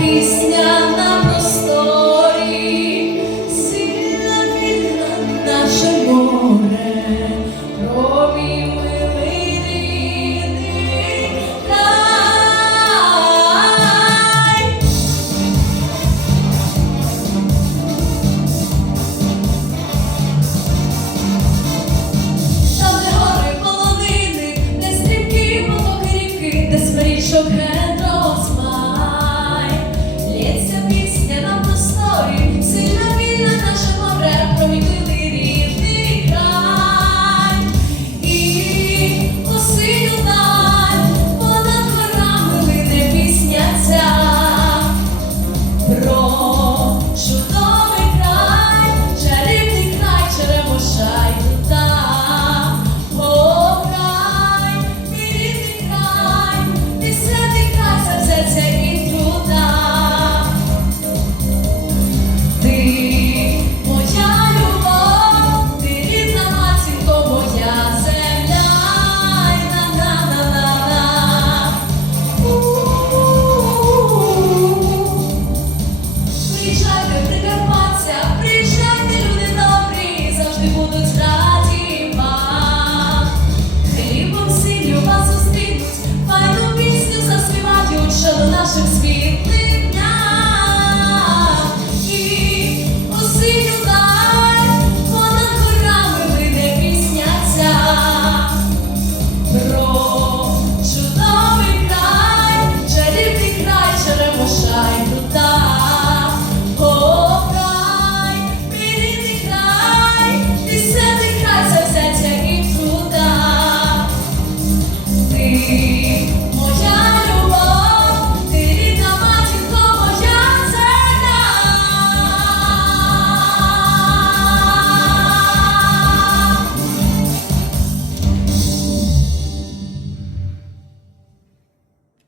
peace.